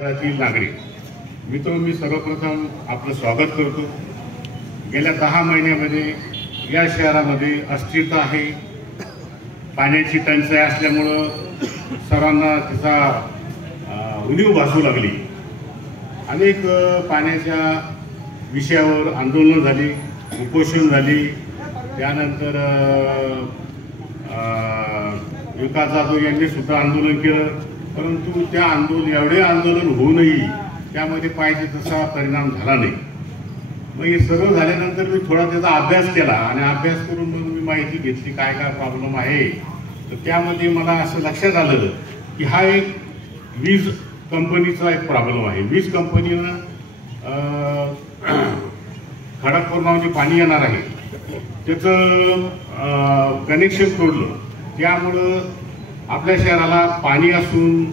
नागरिक मी सर्वप्रथम आपलं स्वागत करतो। गेल्या 10 महिन्यामध्ये या शहरामध्ये अस्थिरता आहे। पाण्याची टंचाई असल्यामुळे सर्वांना त्याचा उणीव भासू लागली। अनेक पाण्याच्या विषयावर आंदोलन झाली, उपोषण झाली। त्यानंतर विकास जाधव यांनी सुद्धा आंदोलन केलं, परंतु त्या एवढे आंदोलन होऊनही त्यामध्ये पाहिजे तसा परिणाम झाला नाही। मग हे सर्व झाल्यानंतर मी थोडा त्याचा अभ्यास केला आणि अभ्यास करून मग मी माहिती घेतली काय काय प्रॉब्लेम आहे। तर त्यामध्ये मला असं लक्षात आलं की हा एक वीज कंपनीचा एक प्रॉब्लेम आहे। वीज कंपनीनं खडकपूरमध्ये पाणी येणार आहे, त्याचं कनेक्शन तोडलं। त्यामुळं आपल्या शहराला पाणी असून,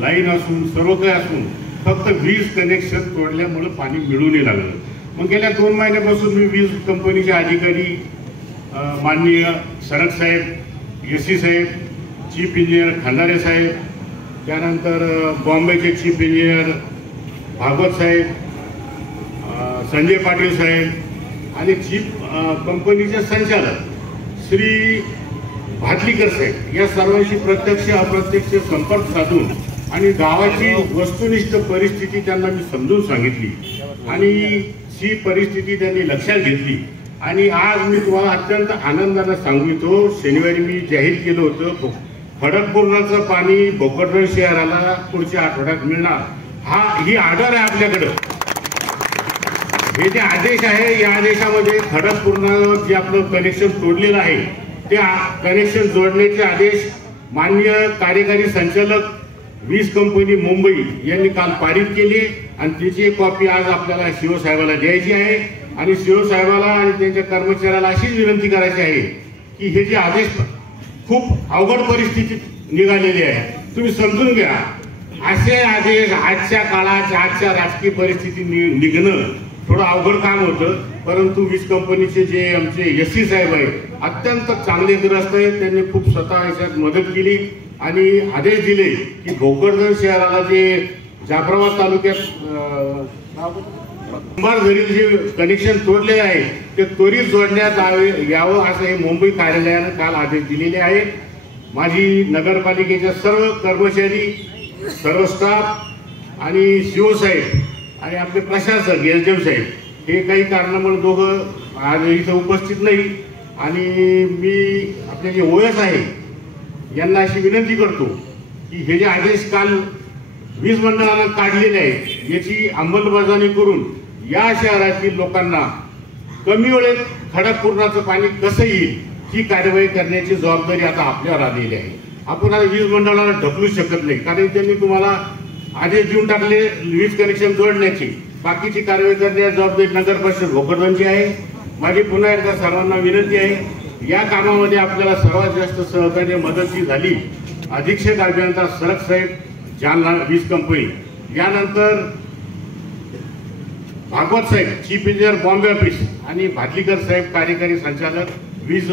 लाईन असून, सर्व काही असून फक्त वीज कनेक्शन तोडल्यामुळे पाणी मिळू नाही लागलं। मग गेल्या 2 महिन्यापासून मी वीज कंपनीचे अधिकारी, माननीय सरक साहेब, एसी साहेब, चीफ इंजिनियर खंदारे साहेब, त्यानंतर बॉम्बेचे चीफ इंजिनियर भागवत साहेब, संजय पाटील साहेब आणि चीफ कंपनीचे संचालक श्री भाटलीकर साहेब या सर्वांशी प्रत्यक्ष अप्रत्यक्ष संपर्क साधून आणि गावाची वस्तुनिष्ठ परिस्थिती त्यांना मी समजून सांगितली आणि ही परिस्थिती त्यांनी लक्षात घेतली। आणि आज मी तुम्हाला अत्यंत आनंदाने सांगतो, शनिवारी मी जाहीर केलं होतं खडकपूरचं पाणी भोकरदन शहराला पुढच्या आठवड्यात मिळणार। ही ऑर्डर आहे आपल्याकडे। हे जे आदेश आहे या आदेशामध्ये खडकपूरनं जे आपलं कनेक्शन तोडलेलं आहे त्या कनेक्शन जोडण्याचे आदेश माननीय कार्यकारी संचालक वीज कंपनी मुंबई यांनी काल पारित केले आणि त्याची एक कॉपी आज आपल्याला शिवसाहेबाला द्यायची आहे। आणि शिवसाहेबाला आणि त्यांच्या कर्मचाऱ्याला अशीच विनंती करायची आहे की हे जे आदेश खूप अवघड परिस्थितीत निघालेले आहे, तुम्ही समजून घ्या। असे आदेश आजच्या काळात, आजच्या राजकीय परिस्थिती निघणं थोडं अवघड काम होतं, परंतु वीज कंपनीचे जे आमचे एसी साहेब आहेत अत्यंत चांगले ग्रस्त आहेत। त्यांनी खूप स्वतः याच्यात मदत केली आणि आदेश दिले की भोकरदन शहराला जे जाफराबाद तालुक्यात कुंभारघरील जे कनेक्शन तोडले आहे ते त्वरित जोडण्यात यावं असं हे मुंबई कार्यालयानं काल आदेश दिलेले आहे। माझी नगरपालिकेच्या सर्व कर्मचारी, सर्व स्टाफ आणि शिवसाहेब आणि आपले प्रशासक एसडीएम साहेब हे काही कारणामुळे दोघं आज इथं उपस्थित नाही आणि मी आपले जे ओएस आहे यांना अशी विनंती करतो की हे जे आदेश काल वीज मंडळानं काढलेले आहेत याची अंमलबजावणी करून या शहरातील लोकांना कमी वेळेत खडकपूरचं पाणी कसं येईल ही कार्यवाही करण्याची जबाबदारी आता आपल्यावर आलेली आहे। आपण आता वीज मंडळाला ढकलू शकत नाही, कारण त्यांनी तुम्हाला आदेश देऊन टाकले वीज कनेक्शन जोडण्याची। बाकीची कारवाई करण्याची जबाबदारी नगर परिषद भोकरदनची आहे। माझी पुन्हा एकदा सर्वांना विनंती आहे, या कामामध्ये आपल्याला सर्वात जास्त सहकार्य मदतची झाली अधीक्षक अभियंता सरक साहेब जालना वीज कंपनी, यानंतर भागवत साहेब चीफ इंजिनियर बॉम्बे ऑफिस आणि भाटलीकर साहेब कार्यकारी संचालक वीज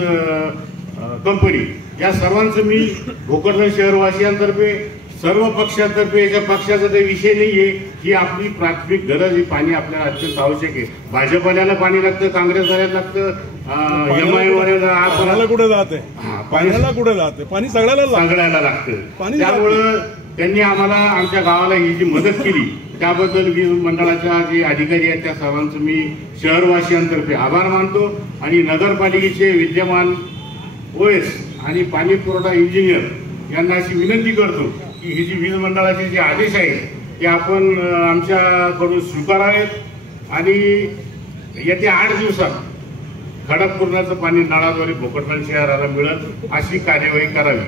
कंपनी, या सर्वांचं मी भोकरदन शहरवासियांतर्फे सर्व पक्षांतर्फे, याच्या पक्षाचा काही विषय नाहीये, ही आपली प्राथमिक गरज, ही पाणी आपल्याला अत्यंत आवश्यक आहे। भाजपवाल्याला पाणी लागतं, काँग्रेसवाल्याला लागतं, पाण्याला कुठे जाते, पाण्याला कुठे जाते, पाणी सगळ्याला लागतं। त्यामुळं त्यांनी आम्हाला आमच्या गावाला ही जी मदत केली त्याबद्दल वीज मंडळाच्या जे अधिकारी आहेत त्या सर्वांचं मी शहरवासियांतर्फे आभार मानतो आणि नगरपालिकेचे विद्यमान ओएस आणि पाणी पुरवठा इंजिनियर यांना अशी विनंती करतो की ही जी वीज मंडळाचे जे आदेश आहेत ते आपण आमच्याकडून स्वीकारावेत आणि येत्या 8 दिवसात खडकपूरचं पाणी नळाद्वारे भोकरदन शहराला मिळेल अशी कार्यवाही करावी।